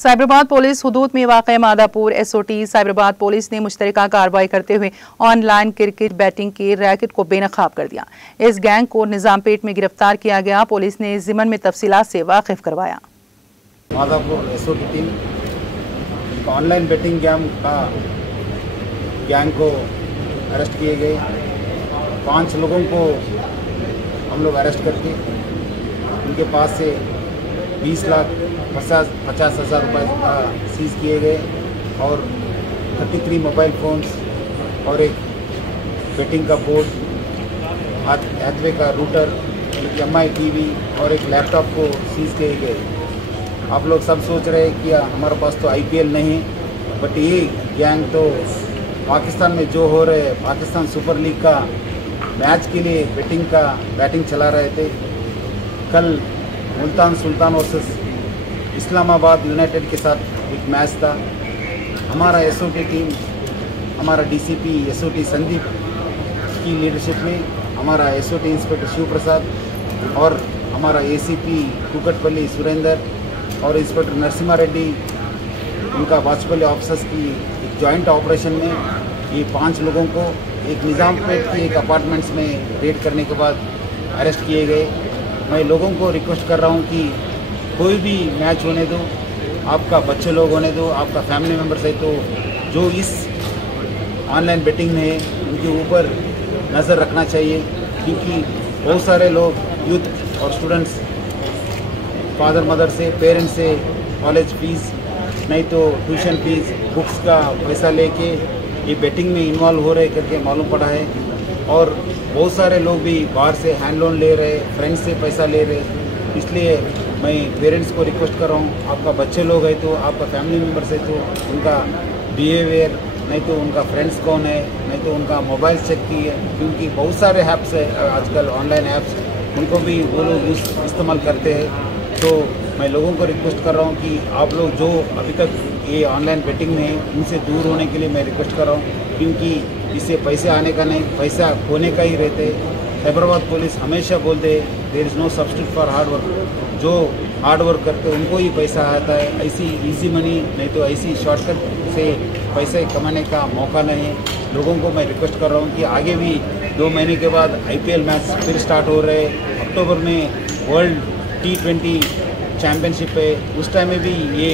Cyberabad police हुदूद में वाक़ Madhapur SOT Cyberabad police ने मुश्तरका कार्रवाई करते हुए ऑनलाइन क्रिकेट बैटिंग के रैकेट को बेनकाब कर दिया। इस गैंग को निजामपेट में गिरफ्तार किया गया। पुलिस ने ज़िमन में तफसीलात से वाकिफ करवाया। Madhapur SOT team online betting gang को अरेस्ट किए गए। 5 लोगों को हम लोग अरेस्ट करके उनके पास से 20,50,000 रुपये सीज किए गए और 33 मोबाइल फ़ोन्स और एक बैटिंग का बोर्ड, हैथवे का रूटर, एक MI TV और एक लैपटॉप को सीज किए गए। आप लोग सब सोच रहे हैं कि हमारे पास तो IPL नहीं है, बट ये गैंग तो पाकिस्तान में जो हो रहे पाकिस्तान सुपर लीग का मैच के लिए बैटिंग चला रहे थे। कल मुल्तान सुल्तान वर्सेस इस्लामाबाद यूनाइटेड के साथ एक मैच था। हमारा SOT टीम, हमारा DCP SOT संदीप की लीडरशिप में हमारा SOT इंस्पेक्टर शिव प्रसाद और हमारा ACP कुकटपल्ली सुरेंद्र और इंस्पेक्टर नरसिम्हा रेड्डी, उनका वाचपल्ली ऑफिसर्स की एक जॉइंट ऑपरेशन में ये 5 लोगों को एक निज़ामपेट की एक अपार्टमेंट्स में रेड करने के बाद अरेस्ट किए गए। मैं लोगों को रिक्वेस्ट कर रहा हूँ कि कोई भी मैच होने दो, आपका बच्चे लोग होने दो, आपका फैमिली मेम्बर्स है, तो जो इस ऑनलाइन बेटिंग में है उनके ऊपर नज़र रखना चाहिए, क्योंकि बहुत सारे लोग यूथ और स्टूडेंट्स फादर मदर से, पेरेंट्स से कॉलेज फीस नहीं तो ट्यूशन फीस, बुक्स का पैसा लेके ये बेटिंग में इन्वॉल्व हो रहे करके मालूम पड़ा है। और बहुत सारे लोग भी बाहर से हैंड लोन ले रहे, फ्रेंड्स से पैसा ले रहे। इसलिए मैं पेरेंट्स को रिक्वेस्ट कर रहा हूँ, आपका बच्चे लोग है तो, आपका फैमिली मेम्बर्स है तो उनका बिहेवियर, नहीं तो उनका फ्रेंड्स कौन है, नहीं तो उनका मोबाइल चेक कीजिए, क्योंकि बहुत सारे ऐप्स है आजकल ऑनलाइन ऐप्स, उनको भी वो लोग इस्तेमाल करते हैं। तो मैं लोगों को रिक्वेस्ट कर रहा हूँ कि आप लोग जो अभी तक ये ऑनलाइन बेटिंग में है उनसे दूर होने के लिए मैं रिक्वेस्ट कर रहा हूँ, क्योंकि इससे पैसे आने का नहीं, पैसा खोने का ही रहते हैं। साइबराबाद पुलिस हमेशा बोलते हैं there is no substitute for hard work. जो हार्ड वर्क करते हैं उनको ही पैसा आता है, ऐसी इजी मनी नहीं तो ऐसी शॉर्टकट से पैसे कमाने का मौका नहीं है। लोगों को मैं रिक्वेस्ट कर रहा हूँ कि आगे भी 2 महीने के बाद IPL मैच फिर स्टार्ट हो रहे हैं। अक्टूबर में वर्ल्ड T20 चैम्पियनशिप है, उस टाइम में भी ये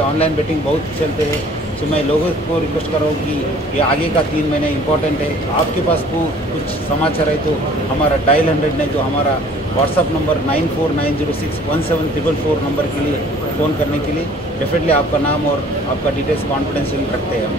ऑनलाइन बेटिंग बहुत चलते हैं। तो मैं लोगों को रिक्वेस्ट कर रहा हूँ कि ये आगे का 3 महीने इंपॉर्टेंट है। आपके पास कुछ समाचार है तो हमारा डायल 100 नहीं तो हमारा WhatsApp नंबर 9490617444 नंबर के लिए फ़ोन करने के लिए डेफिनेटली आपका नाम और आपका डिटेल्स कॉन्फिडेंशियल रखते हैं हम।